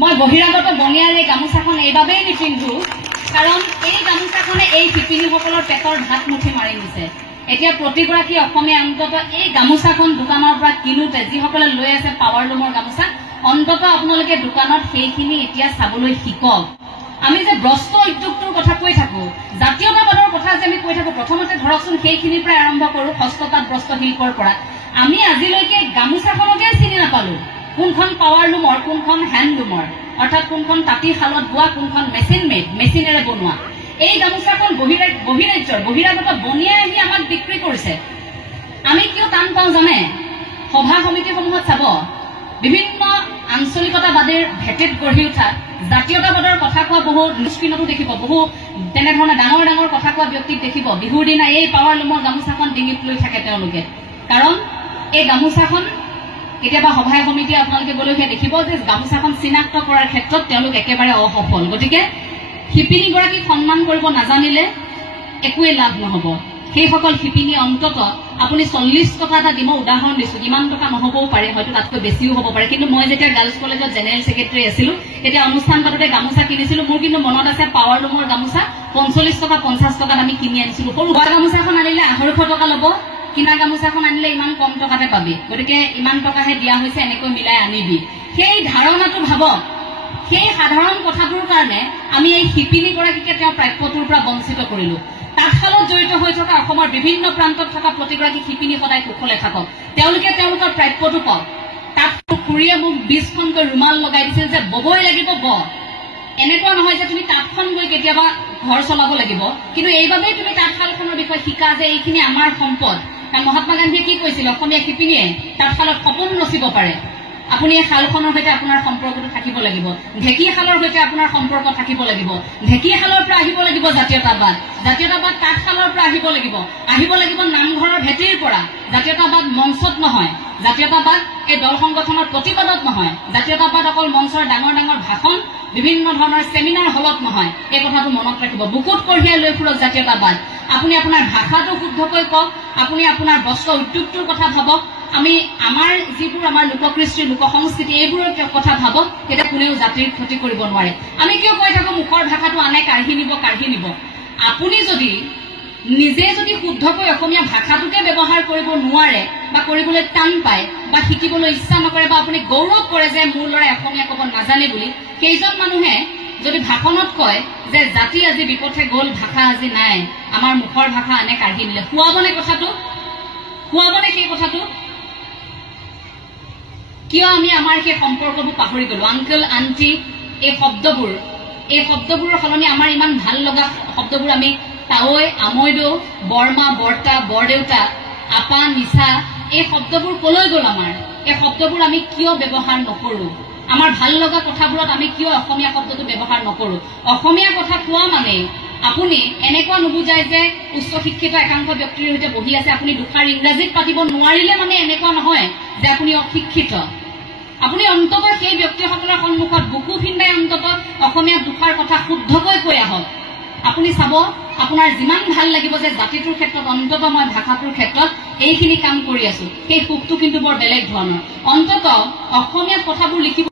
মই বহিৰাগত বঙিয়াৰ এই গামোচাখন এইবাবেই নিপিন্ধো কাৰণ এই গামোচাখনে এই শিপিনীসকলৰ পেটৰ ভাত মুঠি মাৰি নিছে। এতিয়া প্ৰতিগৰাকী অসমীয়া অন্তত এই গামোচাখন দোকানৰ পৰা কিনোতে যিসকলে লৈ আছে পাৱাৰলুমৰ গামোচা অন্তত আপোনালোকে দোকানত সেইখিনি এতিয়া চাবলৈ শিকক। আমি যে ব্ৰস্ত উদ্যোগটোৰ কথা কৈ থাকো, জাতীয়তাবাদৰ কথা যে আমি কৈ থাকো, প্ৰথমতে ধৰকচোন সেইখিনিৰ পৰা আৰম্ভ কৰো, হস্ততাঁত বস্ত্ৰ শিল্পৰ পৰা। আমি আজিলৈকে গামোচাখনকে চিনি নাপালো, কোনখন পাৱাৰলুমৰ, কোনখন হেণ্ডলুমৰ, অৰ্থাৎ কোনখন তাঁতীশালত বোৱা, কোনখন মেচিন মেড, মেচিনেৰে বনোৱা। এই গামোচাখন বহিৰাজ্যৰ বহিৰাগত বনিয়াই আহি আমাক বিক্ৰী কৰিছে। আমি কিয় টান পাওঁ জানে? সভা সমিতিসমূহত চাব, বিভিন্ন আঞ্চলিকতাবাদীৰ ভেটিত গঢ়ি উঠা জাতীয়তাবাদৰ কথা কোৱা বহু নিষ্ক্ৰিয়তো দেখিব, বহু তেনেধৰণে ডাঙৰ ডাঙৰ কথা কোৱা ব্যক্তিক দেখিব বিহুৰ দিনা এই পাৱাৰলুমৰ গামোচাখন ডিঙিত লৈ থাকে তেওঁলোকে। কাৰণ এই গামোচাখন কেতিয়াবা সভাই সমিতিয়ে আপোনালোকে গ'লেহে দেখিব যে গামোচাখন চিনাক্ত কৰাৰ ক্ষেত্ৰত তেওঁলোক একেবাৰে অসফল। গতিকে শিপিনীগৰাকীক সন্মান কৰিব নাজানিলে একোৱে লাভ নহব। সেইসকল শিপিনী অন্তত আপুনি 40 টকা এটা দিব, উদাহৰণ দিছো, ইমান টকা নহবও পাৰে, হয়তো তাতকৈ বেছিও হ'ব পাৰে। কিন্তু মই যেতিয়া গাৰ্লছ কলেজত জেনেৰেল ছেক্ৰেটাৰী আছিলো তেতিয়া অনুষ্ঠান পাততে গামোচা কিনিছিলো। মোৰ কিন্তু মনত আছে পাৱাৰলুমৰ গামোচা 45 টকা 50 টকাত আমি কিনি আনিছিলো। সৰু গামোচাখন আনিলে 250 টকা ল'ব, কিনা গামোচাখন আনিলে ইমান কম টকাতে পাবি, গতিকে ইমান টকাহে দিয়া হৈছে, এনেকৈ মিলাই আনিবি। সেই ধাৰণাটো ভাবক। সেই সাধাৰণ কথাটোৰ কাৰণে আমি এই শিপিনীগৰাকীকে তেওঁৰ প্ৰাপ্যটোৰ পৰা বঞ্চিত কৰিলো। তাঁতশালত জড়িত হৈ থকা অসমৰ বিভিন্ন প্ৰান্তত থকা প্ৰতিগৰাকী শিপিনী সদায় কুশলে থাকক, তেওঁলোকে তেওঁলোকৰ প্ৰাপ্যটো পাওক। তাত খুৰীয়ে মোক 20খনকৈ ৰুমাল লগাই দিছিল যে ববই লাগিব, ব। এনেকুৱা নহয় যে তুমি তাঁতখন গৈ কেতিয়াবা ঘৰ চলাব লাগিব, কিন্তু এইবাবেই তুমি তাঁতশালখনৰ বিষয়ে শিকা যে এইখিনি আমাৰ সম্পদ। কাৰণ মহাত্মা গান্ধীয়ে কি কৈছিল, অসমীয়া শিপিনীয়ে তাঁতশালত সপোন ৰচিব পাৰে। আপুনি এই শালখনৰ সৈতে আপোনাৰ সম্পৰ্কটো থাকিব লাগিব, ঢেঁকীশালৰ সৈতে আপোনাৰ সম্পৰ্ক থাকিব লাগিব। ঢেঁকীশালৰ পৰা আহিব লাগিব জাতীয়তাবাদ, জাতীয়তাবাদ তাঁতশালৰ পৰা আহিব লাগিব নামঘৰৰ ভেটিৰ পৰা। জাতীয়তাবাদ মঞ্চত নহয়, জাতীয়তাবাদ এই দল সংগঠনৰ প্ৰতিবাদত নহয়, জাতীয়তাবাদ অকল মঞ্চৰ ডাঙৰ ডাঙৰ ভাষণ, বিভিন্ন ধৰণৰ ছেমিনাৰ হলত নহয়। এই কথাটো মনত ৰাখিব। বুকুত কঢ়িয়াই লৈ ফুৰক জাতীয়তাবাদ। আপুনি আপোনাৰ ভাষাটো শুদ্ধকৈ কওক, আপুনি আপোনাৰ বস্ত্ৰ উদ্যোগটোৰ কথা ভাবক, আমি আমাৰ যিবোৰ আমাৰ লোককৃষ্টি লোক সংস্কৃতি এইবোৰৰ কথা ভাবক, তেতিয়া কোনেও জাতিৰ ক্ষতি কৰিব নোৱাৰে। আমি কিয় কৈ থাকো মুখৰ ভাষাটো আনে কাঢ়ি নিব। আপুনি যদি নিজে যদি শুদ্ধকৈ অসমীয়া ভাষাটোকে ব্যৱহাৰ কৰিব নোৱাৰে বা কৰিবলৈ টান পায় বা শিকিবলৈ ইচ্ছা নকৰে বা আপুনি গৌৰৱ কৰে যে মোৰ ল'ৰাই অসমীয়া ক'ব নাজানে বুলি, সেইজন মানুহে যদি ভাষণত কয় যে জাতি আজি বিপথে গ'ল, ভাষা আজি নাই, আমাৰ মুখৰ ভাষা আনে কাঢ়ি নিলে, শুৱাবনে কথাটো? শুৱাবনে সেই কথাটো? কিয় আমি আমাৰ সেই সম্পৰ্কবোৰ পাহৰি গলো? আংকল আন্টি এই শব্দবোৰৰ সলনি আমাৰ ইমান ভাল লগা শব্দবোৰ আমি তাৱৈ, আমৈদৌ, বৰমা, বৰ্তা, বৰদেউতা, আপা, নিচা, এই শব্দবোৰ কলৈ গ'ল? আমাৰ এই শব্দবোৰ আমি কিয় ব্যৱহাৰ নকৰো? আমাৰ ভাল লগা কথাবোৰত আমি কিয় অসমীয়া শব্দটো ব্যৱহাৰ নকৰো? অসমীয়া কথা কোৱা মানে আপুনি এনেকুৱা নুবুজায় যে উচ্চ শিক্ষিত একাংশ ব্যক্তিৰ সৈতে বহি আছে, আপুনি দুষাৰ ইংৰাজীত পাতিব নোৱাৰিলে মানে এনেকুৱা নহয় যে আপুনি অশিক্ষিত। আপুনি অন্তত সেই ব্যক্তিসকলৰ সন্মুখত বুকু ফিন্দাই অন্তত অসমীয়া দুষাৰ কথা শুদ্ধকৈ কৈ আহক। আপুনি চাব আপোনাৰ যিমান ভাল লাগিব যে জাতিটোৰ ক্ষেত্ৰত অন্তত মই ভাষাটোৰ ক্ষেত্ৰত এইখিনি কাম কৰি আছো, সেই সুখটো কিন্তু বৰ বেলেগ ধৰণৰ। অন্তত অসমীয়াত কথাবোৰ লিখিব